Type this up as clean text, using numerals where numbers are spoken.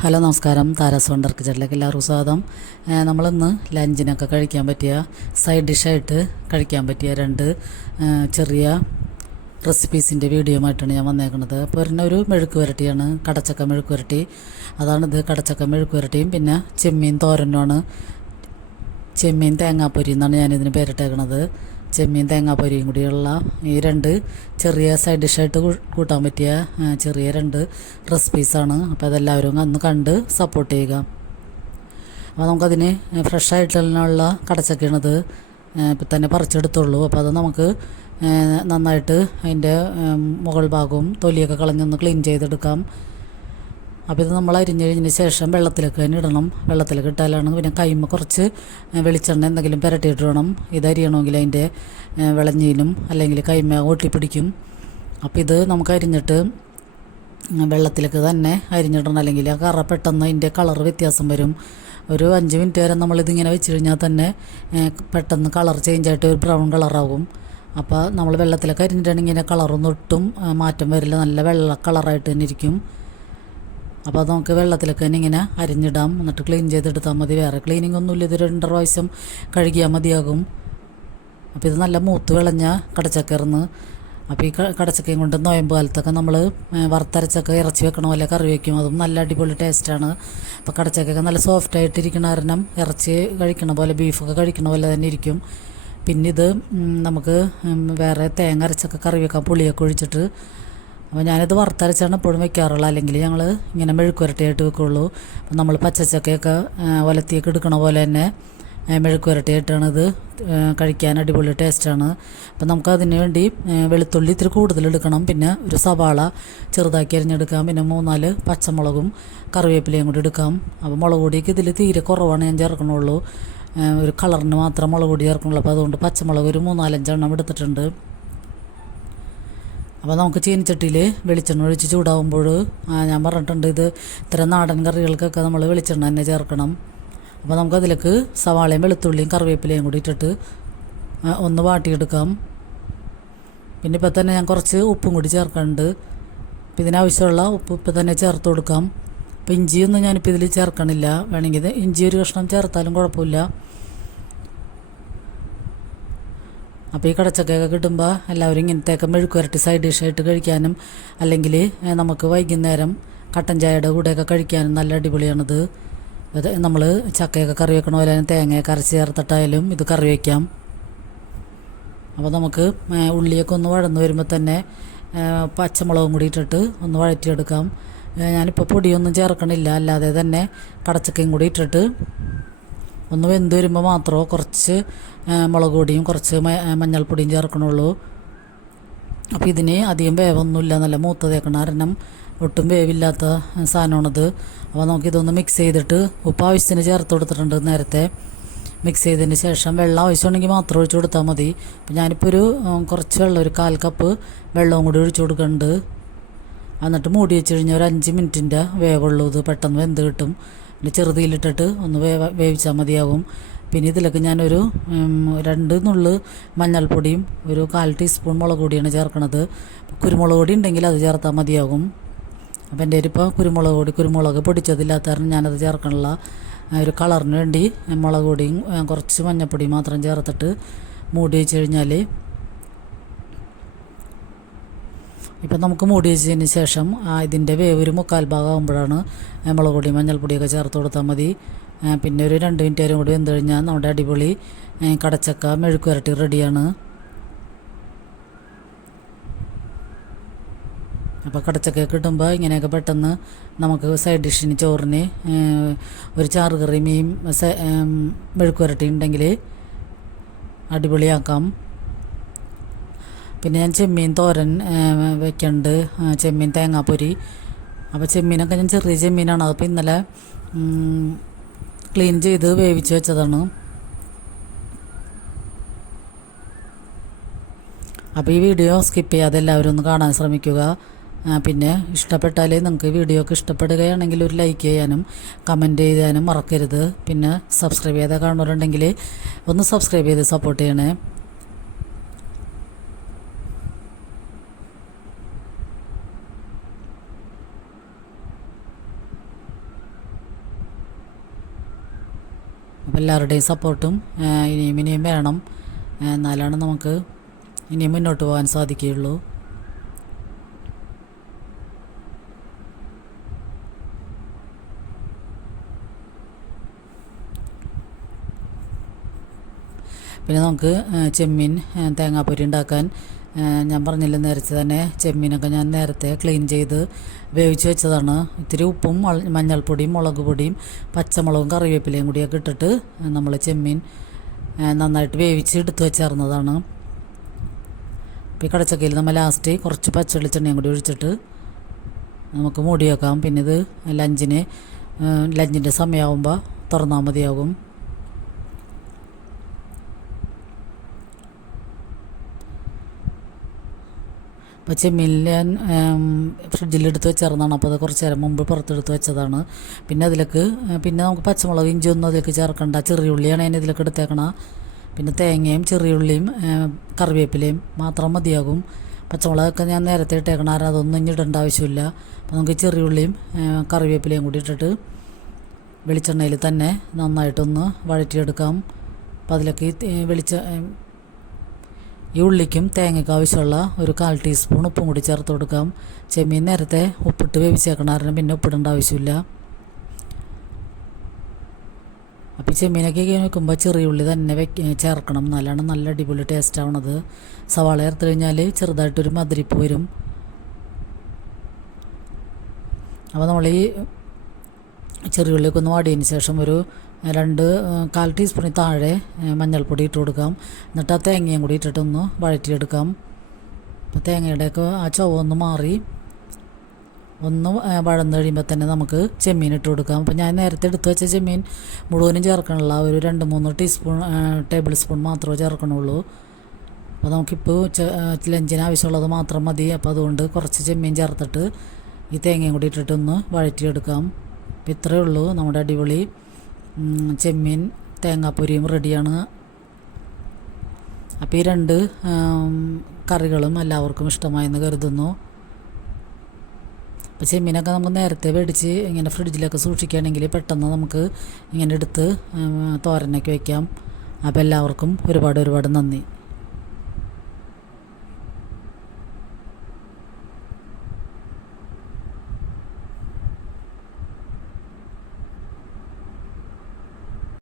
Hello നമസ്കാരം, Tara's wonder കിച്ചണിലേക്ക് എല്ലാവർക്കും സ്വാഗതം. നമ്മളിന്ന് ലഞ്ചിനൊക്കെ കഴിക്കാൻ പറ്റിയ സൈഡ് ഡിഷായിട്ട് കഴിക്കാൻ പറ്റിയ രണ്ട് ചെറിയ റെസിപ്പീസിൻ്റെ വീഡിയോ ആയിട്ടാണ് ഞാൻ വന്നേക്കുന്നത്. അപ്പോൾ ഒരു മെഴുക്ക് വരട്ടിയാണ്, കടച്ചക്ക മെഴുക്ക് വരട്ടി. അതാണിത്. കടച്ചക്ക മെഴുക്ക് വരട്ടിയും പിന്നെ ചെമ്മീൻ തോരനുമാണ്. ചെമ്മീൻ തേങ്ങാപ്പൊരി എന്നാണ് ഞാനിതിന് പേരിട്ടേക്കണത്. ചെമ്മീൻ തേങ്ങാപ്പൊരിയും കൂടിയുള്ള ഈ രണ്ട് ചെറിയ സൈഡ് ഡിഷായിട്ട് കൂട്ടാൻ പറ്റിയ ചെറിയ രണ്ട് റെസിപ്പീസാണ്. അപ്പോൾ അതെല്ലാവരും അന്ന് കണ്ട് സപ്പോർട്ട് ചെയ്യുക. അപ്പോൾ നമുക്കതിന് ഫ്രഷായിട്ടുള്ള കടച്ചക്കയാണത്. ഇപ്പം തന്നെ പറിച്ചെടുത്തുള്ളൂ. അപ്പോൾ അത് നമുക്ക് നന്നായിട്ട് അതിൻ്റെ മുകൾ ഭാഗവും തൊലിയൊക്കെ കളഞ്ഞൊന്ന് ക്ലീൻ ചെയ്തെടുക്കാം. അപ്പോൾ ഇത് നമ്മൾ അരിഞ്ഞ് കഴിഞ്ഞതിന് ശേഷം വെള്ളത്തിലേക്ക് തന്നെ ഇടണം. വെള്ളത്തിലേക്ക് ഇട്ടാലാണ് പിന്നെ കൈമ കുറച്ച് വെളിച്ചെണ്ണ എന്തെങ്കിലും പുരട്ടിയിട്ട് വേണം ഇത് അരിയണമെങ്കിൽ. അതിൻ്റെ വിളഞ്ഞീനും അല്ലെങ്കിൽ കൈമ ഒട്ടിപ്പിടിക്കും. അപ്പോൾ ഇത് നമുക്ക് അരിഞ്ഞിട്ട് വെള്ളത്തിലേക്ക് തന്നെ അരിഞ്ഞിടണം, അല്ലെങ്കിൽ ആ കറ പെട്ടെന്ന് അതിൻ്റെ കളർ വ്യത്യാസം വരും. ഒരു 5 മിനിറ്റ് വരെ നമ്മളിതിങ്ങനെ വെച്ച് കഴിഞ്ഞാൽ തന്നെ പെട്ടെന്ന് കളർ ചേഞ്ചായിട്ട് ഒരു ബ്രൗൺ കളറാകും. അപ്പോൾ നമ്മൾ വെള്ളത്തിലേക്ക് അരിഞ്ഞിട്ടുണ്ടെങ്കിൽ ഇങ്ങനെ കളറൊന്നും ഒട്ടും മാറ്റം വരില്ല, നല്ല വെള്ള കളറായിട്ട് തന്നെ ഇരിക്കും. അപ്പോൾ അത് നമുക്ക് വെള്ളത്തിലേക്ക് തന്നെ ഇങ്ങനെ അരിഞ്ഞിടാം, എന്നിട്ട് ക്ലീൻ ചെയ്തെടുത്താൽ മതി. വേറെ ക്ലീനിങ് ഒന്നുമില്ല. ഇത് 2 പ്രാവശ്യം കഴുകിയാൽ മതിയാകും. അപ്പോൾ ഇത് നല്ല മൂത്ത് വിളഞ്ഞ കടച്ചക്കയർന്ന്. അപ്പോൾ ഈ കടച്ചക്കയും കൊണ്ട് നോയമ്പ് കാലത്തൊക്കെ നമ്മൾ വറുത്തരച്ചൊക്കെ ഇറച്ചി വെക്കണ പോലെ കറി വയ്ക്കും. അതും നല്ല അടിപൊളി ടേസ്റ്റാണ്. അപ്പോൾ കടച്ചക്കൊക്കെ നല്ല സോഫ്റ്റായിട്ടിരിക്കണ കാരണം ഇറച്ചി കഴിക്കണ പോലെ, ബീഫൊക്കെ കഴിക്കണ പോലെ തന്നെ ഇരിക്കും. പിന്നെ ഇത് നമുക്ക് വേറെ തേങ്ങ അരച്ചൊക്കെ കറി വെക്കാം, പുളിയൊക്കെ ഒഴിച്ചിട്ട്. അപ്പോൾ ഞാനിത് വറുത്തരച്ചാണ് എപ്പോഴും വെക്കാറുള്ളത്, അല്ലെങ്കിൽ ഞങ്ങൾ ഇങ്ങനെ മെഴുക്ക് വരട്ടിയായിട്ട് വെക്കുള്ളൂ. അപ്പം നമ്മൾ പച്ചച്ചക്കയൊക്കെ ഒലത്തിയൊക്കെ എടുക്കണ പോലെ തന്നെ മെഴുക്ക് വരട്ടിയായിട്ടാണ് ഇത് കഴിക്കാൻ അടിപൊളി ടേസ്റ്റാണ്. അപ്പം നമുക്കതിന് വേണ്ടി വെളുത്തുള്ളി ഇത്തിരി കൂടുതൽ എടുക്കണം, പിന്നെ ഒരു സവാള ചെറുതാക്കി അരിഞ്ഞെടുക്കാം, പിന്നെ 3-4 പച്ചമുളകും കറിവേപ്പിലയും കൂടി എടുക്കാം. അപ്പോൾ മുളക് പൊടിയൊക്കെ ഇതിൽ തീരെ കുറവാണ് ഞാൻ ചേർക്കണുള്ളൂ, ഒരു കളറിന് മാത്രം മുളക് പൊടി ചേർക്കണുള്ളൂ. അപ്പോൾ അതുകൊണ്ട് പച്ചമുളക് ഒരു 3-4 എണ്ണം എടുത്തിട്ടുണ്ട്. അപ്പോൾ നമുക്ക് ചീനിച്ചട്ടിയിൽ വെളിച്ചെണ്ണ ഒഴിച്ച് ചൂടാകുമ്പോൾ ഞാൻ പറഞ്ഞിട്ടുണ്ട്, ഇത് ഇത്തരം നാടൻ കറികൾക്കൊക്കെ നമ്മൾ വെളിച്ചെണ്ണ തന്നെ ചേർക്കണം. അപ്പോൾ നമുക്കതിലേക്ക് സവാളയും വെളുത്തുള്ളിയും കറിവേപ്പിലയും കൂടി ഇട്ടിട്ട് ഒന്ന് വാട്ടിയെടുക്കാം. പിന്നെ ഇപ്പോൾ തന്നെ ഞാൻ കുറച്ച് ഉപ്പും കൂടി ചേർക്കുന്നുണ്ട്. അപ്പോൾ ഇതിനാവശ്യമുള്ള ഉപ്പ് ഇപ്പം തന്നെ ചേർത്ത് കൊടുക്കാം. അപ്പോൾ ഇഞ്ചിയൊന്നും ഞാനിപ്പോൾ ഇതിൽ ചേർക്കണില്ല, വേണമെങ്കിൽ ഇഞ്ചി ഒരു കഷ്ണം ചേർത്താലും കുഴപ്പമില്ല. അപ്പോൾ ഈ കടച്ചക്കയൊക്കെ കിട്ടുമ്പോൾ എല്ലാവരും ഇങ്ങനത്തെയൊക്കെ മെഴുക്ക് വരട്ടി സൈഡ് ഡിഷായിട്ട് കഴിക്കാനും, അല്ലെങ്കിൽ നമുക്ക് വൈകുന്നേരം കട്ടൻ ചായയുടെ കൂടെയൊക്കെ കഴിക്കാനും നല്ല അടിപൊളിയാണിത്. അത് നമ്മൾ ചക്കയൊക്കെ കറി വെക്കണ പോലെ തേങ്ങയൊക്കെ അരച്ച് ചേർത്തിട്ടായാലും ഇത് കറി വയ്ക്കാം. അപ്പോൾ നമുക്ക് ഉള്ളിയൊക്കെ ഒന്ന് വഴന്ന് വരുമ്പോൾ തന്നെ പച്ചമുളകും കൂടി ഇട്ടിട്ട് ഒന്ന് വഴറ്റിയെടുക്കാം. ഞാനിപ്പോൾ പൊടിയൊന്നും ചേർക്കണില്ല, അല്ലാതെ തന്നെ കടച്ചക്കയും കൂടി ഇട്ടിട്ട് ഒന്ന് വെന്ത് വരുമ്പോൾ മാത്രമേ കുറച്ച് മുളക് പൊടിയും കുറച്ച് മഞ്ഞൾപ്പൊടിയും ചേർക്കണുള്ളൂ. അപ്പോൾ ഇതിന് അധികം വേവൊന്നുമില്ല, നല്ല മൂത്ത തേക്കണം, കാരണം ഒട്ടും വേവില്ലാത്ത സാധനമാണിത്. അപ്പോൾ നമുക്കിതൊന്ന് മിക്സ് ചെയ്തിട്ട് ഉപ്പ് ആവശ്യത്തിന് ചേർത്ത് കൊടുത്തിട്ടുണ്ട് നേരത്തെ. മിക്സ് ചെയ്തതിന് ശേഷം വെള്ളം ആവശ്യമുണ്ടെങ്കിൽ മാത്രം ഒഴിച്ച് കൊടുത്താൽ മതി. അപ്പോൾ ഞാനിപ്പോൾ കുറച്ച് വെള്ളം, ഒരു 1/4 കപ്പ് വെള്ളവും കൂടി ഒഴിച്ച് കൊടുക്കുന്നുണ്ട്. എന്നിട്ട് മൂടി വെച്ച് കഴിഞ്ഞാൽ ഒരു 5 മിനിറ്റിൻ്റെ വേവുള്ളൂ. ഇത് പെട്ടെന്ന് വെന്ത് കിട്ടും. പിന്നെ ചെറുതിയിലിട്ടിട്ട് ഒന്ന് വേവിച്ചാൽ മതിയാകും. പിന്നെ ഇതിലേക്ക് ഞാനൊരു 2 നുള്ള് മഞ്ഞൾപ്പൊടിയും ഒരു 1/4 ടീസ്പൂൺ മുളക് പൊടിയാണ് ചേർക്കണത്. കുരുമുളക് പൊടി ഉണ്ടെങ്കിൽ അത് ചേർത്താൽ മതിയാകും. അപ്പം എൻ്റെ ഇപ്പോൾ കുരുമുളക് പൊടിച്ചതില്ലാത്ത കാരണം ഞാനത് ചേർക്കണില്ല. ഒരു കളറിന് വേണ്ടി മുളക് പൊടിയും കുറച്ച് മഞ്ഞൾപ്പൊടിയും മാത്രം ചേർത്തിട്ട് മൂടി വെച്ച് കഴിഞ്ഞാൽ, ഇപ്പം നമുക്ക് മൂടി വെച്ചതിന് ശേഷം ഇതിൻ്റെ വേവ് ഒരു 3/4 ഭാഗം ആകുമ്പോഴാണ് മുളക് പൊടിയും മഞ്ഞൾപ്പൊടിയൊക്കെ ചേർത്ത് കൊടുത്താൽ മതി. പിന്നെ ഒരു 2 മിനിറ്റ് വരെ കൂടി വെന്ത് കഴിഞ്ഞാൽ നമ്മുടെ അടിപൊളി കടച്ചക്ക മെഴുക്ക് വരട്ടി റെഡിയാണ്. അപ്പോൾ കടച്ചക്കയൊക്കെ ഇടുമ്പോൾ ഇങ്ങനെയൊക്കെ പെട്ടെന്ന് നമുക്ക് സൈഡ് ഡിഷിന് ചോറിന് ഒരു ചാറുകറി മീൻ മെഴുക്ക് വരട്ടി ഉണ്ടെങ്കിൽ അടിപൊളിയാക്കാം. പിന്നെ ഞാൻ ചെമ്മീൻ തോരൻ വെക്കുന്നുണ്ട്, ചെമ്മീൻ തേങ്ങാപ്പൊരി. അപ്പോൾ ചെമ്മീനൊക്കെ ഞാൻ ചെറിയ ചെമ്മീനാണ്, അതിപ്പോൾ ഇന്നലെ ക്ലീൻ ചെയ്ത് വേവിച്ച് വെച്ചതാണ്. അപ്പോൾ ഈ വീഡിയോ സ്കിപ്പ് ചെയ്യാതെ എല്ലാവരും ഒന്ന് കാണാൻ ശ്രമിക്കുക. പിന്നെ ഇഷ്ടപ്പെട്ടാൽ നിങ്ങൾക്ക് വീഡിയോ ഒക്കെ ഇഷ്ടപ്പെടുകയാണെങ്കിൽ ഒരു ലൈക്ക് ചെയ്യാനും കമൻറ്റ് ചെയ്യാനും മറക്കരുത്. പിന്നെ സബ്സ്ക്രൈബ് ചെയ്താൽ കാണുന്നവരുണ്ടെങ്കിൽ ഒന്ന് സബ്സ്ക്രൈബ് ചെയ്ത് സപ്പോർട്ട് ചെയ്യണേ. അപ്പോൾ എല്ലാവരുടെയും സപ്പോർട്ടും ഇനിയും വേണം. എന്നാലാണ് നമുക്ക് ഇനിയും മുന്നോട്ട് പോകാൻ സാധിക്കുകയുള്ളൂ. പിന്നെ നമുക്ക് ചെമ്മീൻ തേങ്ങാപ്പൊരി ഉണ്ടാക്കാൻ ഞാൻ പറഞ്ഞില്ല നേരത്തെ തന്നെ ചെമ്മീനൊക്കെ ഞാൻ നേരത്തെ ക്ലീൻ ചെയ്ത് വേവിച്ച് വെച്ചതാണ്. ഇത്തിരി ഉപ്പും മഞ്ഞൾപ്പൊടിയും മുളക് പൊടിയും പച്ചമുളകും കറിവേപ്പിലയും കൂടിയൊക്കെ ഇട്ടിട്ട് നമ്മൾ ചെമ്മീൻ നന്നായിട്ട് വേവിച്ച് എടുത്ത് വെച്ചേർന്നതാണ്. ഇപ്പോൾ ഈ കടച്ചക്കയിൽ നമ്മൾ ലാസ്റ്റ് കുറച്ച് പച്ചവെളിച്ചെണ്ണയും കൂടി ഒഴിച്ചിട്ട് നമുക്ക് മൂടി വെക്കാം. പിന്നെ ഇത് ലഞ്ചിൻ്റെ സമയമാകുമ്പോൾ തുറന്നാൽ മതിയാകും. അപ്പോൾ ചെമ്മീനിൽ ഞാൻ ഫ്രിഡ്ജിലെടുത്ത് വെച്ചേർന്നതാണ്. അപ്പോൾ അത് കുറച്ച് നേരം മുമ്പ് പുറത്തെടുത്ത് വെച്ചതാണ്. പിന്നെ അതിലേക്ക് നമുക്ക് പച്ചമുളക് ഇഞ്ചി ഒന്നും അതിലേക്ക് ചേർക്കണ്ട. ചെറിയുള്ളിയാണ് ഞാൻ ഇതിലേക്ക് എടുത്തേക്കണം. പിന്നെ തേങ്ങയും ചെറിയുള്ളിയും കറിവേപ്പിലയും മാത്രം മതിയാകും. പച്ചമുളകൊക്കെ ഞാൻ നേരത്തെ ഇട്ടേക്കണം. ആരും അതൊന്നും ഇനി ഇടേണ്ട ആവശ്യമില്ല. അപ്പോൾ നമുക്ക് ചെറിയുള്ളിയും കറിവേപ്പിലയും കൂടി ഇട്ടിട്ട് വെളിച്ചെണ്ണയിൽ തന്നെ നന്നായിട്ടൊന്ന് വഴറ്റിയെടുക്കാം. അപ്പോൾ അതിലേക്ക് ഈ ഉള്ളിക്കും തേങ്ങയ്ക്കും ആവശ്യമുള്ള ഒരു 1/4 ടീസ്പൂൺ ഉപ്പും കൂടി ചേർത്ത് കൊടുക്കാം. ചെമ്മീൻ നേരത്തെ ഉപ്പിട്ട് വേവിച്ചേക്കണം. കാരണം പിന്നെ ഉപ്പിടേണ്ട ആവശ്യമില്ല. അപ്പോൾ ഈ ചെമ്മീനൊക്കെ വെക്കുമ്പോൾ ചെറിയ ഉള്ളി തന്നെ ചേർക്കണം. എന്നാലാണ് നല്ല അടിപൊളി ടേസ്റ്റ് ആവണത്. സവാള ചേർത്ത് കഴിഞ്ഞാൽ ചെറുതായിട്ടൊരു മധുരിപ്പ് വരും. അപ്പോൾ നമ്മൾ ഈ ചെറിയ ഉള്ളിയൊക്കെ ഒന്ന് വാടിയതിന് ശേഷം ഒരു 1/4 ടീസ്പൂണിൽ താഴെ മഞ്ഞൾപ്പൊടി ഇട്ട് കൊടുക്കാം. എന്നിട്ട് ആ തേങ്ങയും കൂടി ഇട്ടിട്ടൊന്ന് വഴറ്റിയെടുക്കാം. അപ്പോൾ തേങ്ങയുടെയൊക്കെ ആ ചുവ ഒന്ന് മാറി ഒന്ന് വഴന്ന് കഴിയുമ്പോൾ തന്നെ നമുക്ക് ചെമ്മീൻ ഇട്ട് കൊടുക്കാം. അപ്പോൾ ഞാൻ നേരത്തെ എടുത്ത് വെച്ച ചെമ്മീൻ മുഴുവനും ചേർക്കണില്ല. ഒരു 2-3 ടേബിൾ സ്പൂൺ മാത്രമേ ചേർക്കണുള്ളൂ. അപ്പോൾ നമുക്കിപ്പോൾ ലഞ്ചിന് ആവശ്യമുള്ളത് മാത്രം മതി. അപ്പോൾ അതുകൊണ്ട് കുറച്ച് ചെമ്മീൻ ചേർത്തിട്ട് ഈ തേങ്ങയും കൂടി ഇട്ടിട്ടൊന്ന് വഴറ്റിയെടുക്കാം. അപ്പോൾ ഇത്രയേ ഉള്ളൂ. നമ്മുടെ അടിപൊളി ചെമ്മീൻ തേങ്ങാപ്പൊരിയും റെഡിയാണ്. അപ്പോൾ ഈ 2 കറികളും എല്ലാവർക്കും ഇഷ്ടമായെന്ന് കരുതുന്നു. അപ്പോൾ ചെമ്മീനൊക്കെ നമുക്ക് നേരത്തെ മേടിച്ച് ഇങ്ങനെ ഫ്രിഡ്ജിലൊക്കെ സൂക്ഷിക്കുകയാണെങ്കിൽ പെട്ടെന്ന് നമുക്ക് ഇങ്ങനെ എടുത്ത് തോരനൊക്കെ വയ്ക്കാം. അപ്പോൾ എല്ലാവർക്കും ഒരുപാട് നന്ദി.